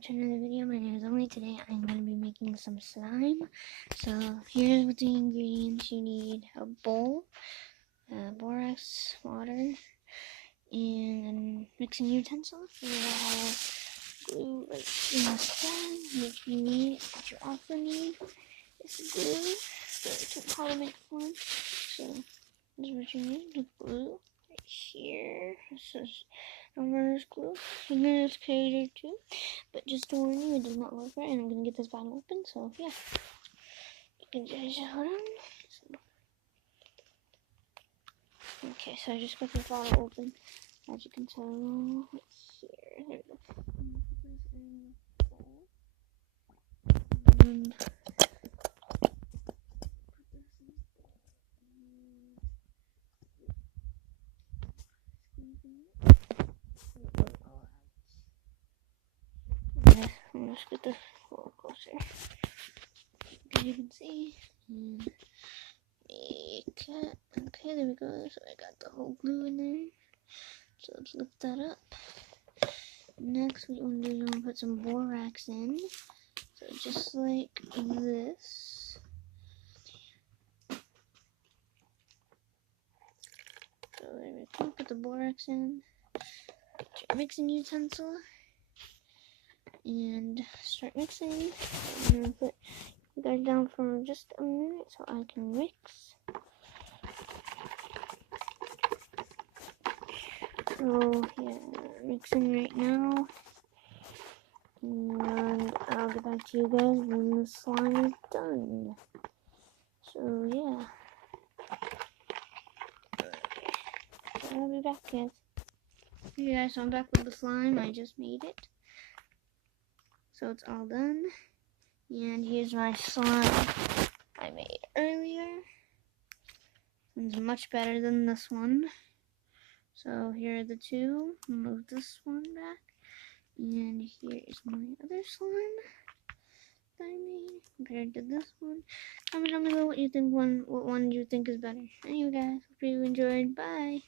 back to another video. My name is Emily. Today I'm going to be making some slime. So here's what the ingredients you need: a bowl, borax, water, and a mixing utensil. You have glue like in the slime. What you need, what you also need is glue. So you can probably make one. So this is what you need: the glue right here. This is reverse glue. You can use Creator too. But just to warn you, it does not work right, and I'm gonna get this bottle open, so yeah. You can just hold on. Okay, so I just got this bottle open. As you can tell, it's here. There we go. And I'm gonna just get this a little closer. As you can see. Okay, there we go. So I got the whole glue in there. So let's lift that up. Next, what you want to do is you want to put some borax in. So just like this. So there we go. Put the borax in. Get your mixing utensil. And start mixing. I'm going to put you guys down for just a minute so I can mix. So yeah, mixing right now. And I'll get back to you guys when the slime is done. So yeah. So I'll be back, guys. Okay guys, so I'm back with the slime. I just made it. So it's all done. And here's my slime I made earlier. It's much better than this one. So here are the two. Move this one back. And here is my other slime that I made compared to this one. Comment down below what one you think is better. Anyway guys, hope you enjoyed. Bye.